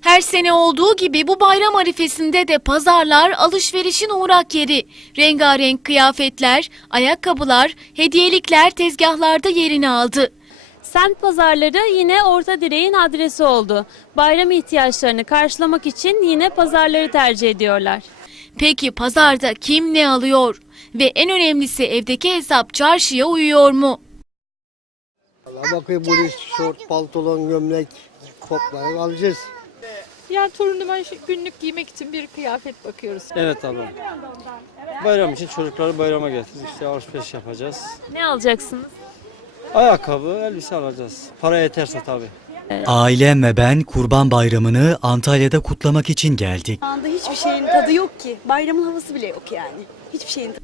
Her sene olduğu gibi bu bayram arifesinde de pazarlar alışverişin uğrak yeri. Rengarenk kıyafetler, ayakkabılar, hediyelikler tezgahlarda yerini aldı. Semt pazarları yine orta direğin adresi oldu. Bayram ihtiyaçlarını karşılamak için yine pazarları tercih ediyorlar. Peki pazarda kim ne alıyor? Ve en önemlisi evdeki hesap çarşıya uyuyor mu? Bakayım bunu şort, pantolon, gömlek, kopları alacağız. Yani torunuma günlük giymek için bir kıyafet bakıyoruz. Evet ablam. Bayram için çocukları bayrama getirdik. İşte alışveriş yapacağız. Ne alacaksınız? Ayakkabı, elbise alacağız. Para yeterse tabii. Ailem ve ben Kurban Bayramı'nı Antalya'da kutlamak için geldik. Şu anda hiçbir şeyin tadı yok ki. Bayramın havası bile yok yani. Hiçbir şeyin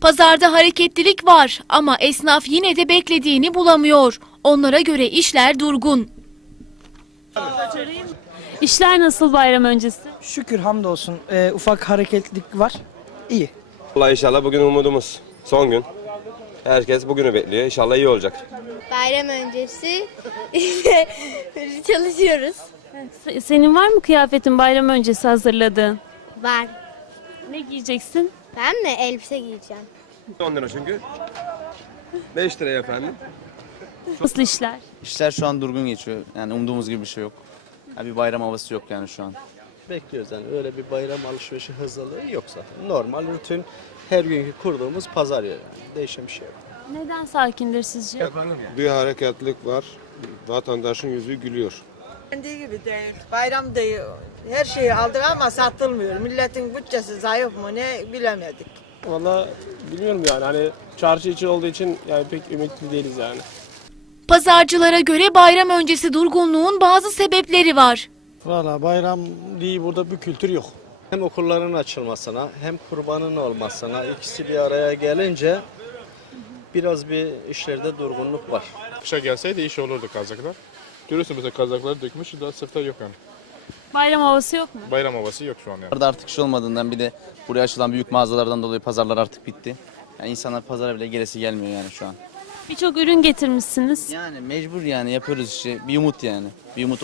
Pazarda hareketlilik var ama esnaf yine de beklediğini bulamıyor. Onlara göre işler durgun. İşler nasıl bayram öncesi? Şükür hamdolsun Ee, ufak hareketlilik var. İyi. Allah inşallah bugün umudumuz. Son gün. Herkes bugünü bekliyor. İnşallah iyi olacak. Bayram öncesi çalışıyoruz. Se- Senin var mı kıyafetin bayram öncesi hazırladığın? Var. Ne giyeceksin? Ben mi elbise giyeceğim? 10 lira çünkü. 5 liraya efendim. Nasıl işler? İşler şu an durgun geçiyor. Yani umduğumuz gibi bir şey yok. Ya bir bayram havası yok yani şu an. bekliyoruz yani öyle bir bayram alışverişi hızlılığı yok zaten. Normal rutin her günkü kurduğumuz pazar yeri yani. Değişen bir şey yok. Neden sakindir sizce? Bir hareketlilik var. Vatandaşın yüzü gülüyor. Kendi gibi değil. Bayram değil. Her şeyi aldık ama satılmıyor. Milletin bütçesi zayıf mı ne bilemedik. Valla bilmiyorum yani hani çarşı içi olduğu için yani pek ümitli değiliz yani. Pazarcılara göre bayram öncesi durgunluğun bazı sebepleri var. Valla bayram diye burada bir kültür yok. Hem okulların açılmasına hem kurbanın olmasına ikisi bir araya gelince biraz bir işlerde durgunluk var. Kışa gelseydi iş olurdu kazaklar. Görüyorsun mesela kazakları dökmüş daha sırtlar yok yani. Bayram havası yok mu? Bayram havası yok şu an yani. Orada artık iş olmadığından bir de buraya açılan büyük mağazalardan dolayı pazarlar artık bitti. Yani insanlar pazara bile gelesi gelmiyor yani şu an. Birçok ürün getirmişsiniz. Yani mecbur yani yapıyoruz işi. Bir umut yani. Bir umut